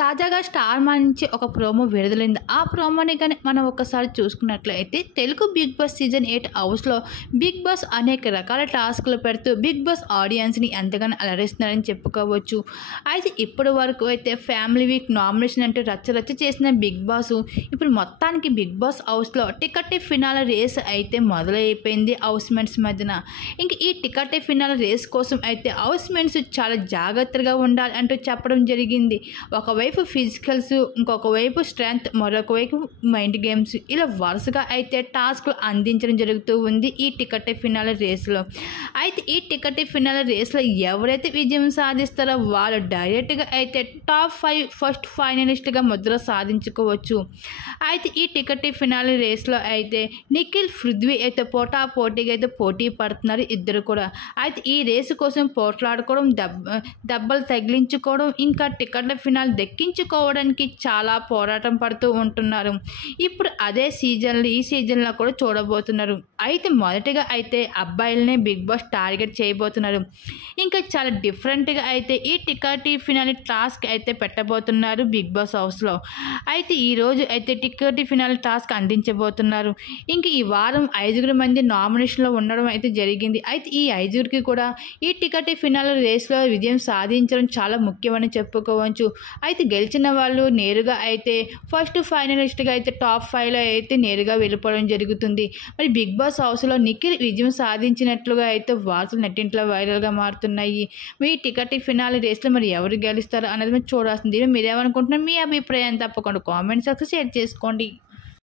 తాజాగా 'స్టార్ మా' నుంచి ఒక ప్రోమో విడుదలైంది. ఆ ప్రోమోని గాని మనం ఒక్కసారి చూసుకున్నట్లయితే తెలుగు 'బిగ్ బాస్' సీజన్ 8 హౌస్‌లో 'బిగ్ బాస్' అనేక రకాల టాస్క్‌లు పెడుతూ 'బిగ్ బాస్' ఆడియన్స్‌ని ఎంతగానో అలరిస్తున్నారని చెప్పుకోవచ్చు. అయితే ఇప్పటి వరకు అయితే ఫ్యామిలీ వీక్ నామినేషన్ అంటూ రచ్చరచ్చ చేసిన 'బిగ్ బాస్' ఇప్పుడు మొత్తానికి 'బిగ్ బాస్' హౌస్‌లో టికెట్ ఫినాలే రేస్ అయితే మొదలైపోయింది హౌస్‌మేట్స్ మధ్యన. ఇంక ఈ టికెట్ ఫినాలే రేస్ కోసం అయితే హౌస్‌మేట్స్ చాలా జాగ్రత్తగా ఉండాలి అంటూ చెప్పడం జరిగింది. ఒకవైపు ఫిజికల్స్, ఇంకొక వైపు స్ట్రెంగ్త్, మరొక వైపు మైండ్ గేమ్స్, ఇలా వరుసగా అయితే టాస్క్లు అందించడం జరుగుతూ ఉంది ఈ టికెట్ ఫినాలే రేస్లో. అయితే ఈ టికెట్ ఫినాలే రేస్లో ఎవరైతే విజయం సాధిస్తారో వాళ్ళు డైరెక్ట్గా అయితే టాప్ 5 ఫస్ట్ ఫైనలిస్ట్గా ముద్ర సాధించుకోవచ్చు. అయితే ఈ టికెట్ ఫినాలే రేస్లో అయితే నిఖిల్, పృథ్వీ అయితే పోటాపోటీగా అయితే పోటీ పడుతున్నారు ఇద్దరు కూడా. అయితే ఈ రేసు కోసం పోట్లాడుకోవడం, దెబ్బలు తగిలించుకోవడం, ఇంకా టికెట్ల ఫినాల్ దక్కించుకోవడానికి చాలా పోరాటం పడుతూ ఉంటున్నారు. ఇప్పుడు ఈ సీజన్లో కూడా చూడబోతున్నారు. అయితే మొదటిగా అయితే అబ్బాయిలనే 'బిగ్ బాస్' టార్గెట్ చేయబోతున్నారు. ఇంకా చాలా డిఫరెంట్గా అయితే ఈ టికెట్ ఫినాలే టాస్క్ అయితే పెట్టబోతున్నారు 'బిగ్ బాస్' హౌస్లో. అయితే ఈరోజు అయితే టికెట్ ఫినాలే టాస్క్ అందించబోతున్నారు. ఇంక ఈ వారం 5 మంది నామినేషన్లో ఉండడం అయితే జరిగింది. అయితే ఈ 5 కూడా ఈ టికెట్ ఫినాలే రేస్లో విజయం సాధించడం చాలా ముఖ్యమని చెప్పుకోవచ్చు. అయితే గెలిచిన వాళ్ళు నేరుగా అయితే ఫస్ట్ ఫైనలిస్ట్గా అయితే టాప్ 5లో అయితే నేరుగా వెళ్ళిపోవడం జరుగుతుంది. మరి 'బిగ్ బాస్' హౌస్లో నిఖిల్ విజయం సాధించినట్లుగా అయితే వార్తలు నెట్టింట్లో వైరల్గా మారుతున్నాయి. మీ టికెట్ ఫినాలే రేస్లో మరి ఎవరు గెలుస్తారు అనేది చూడాల్సింది. మీరేమనుకుంటున్నారు? మీ అభిప్రాయం తప్పకుండా కామెంట్ సెక్షన్లో షేర్ చేసుకోండి.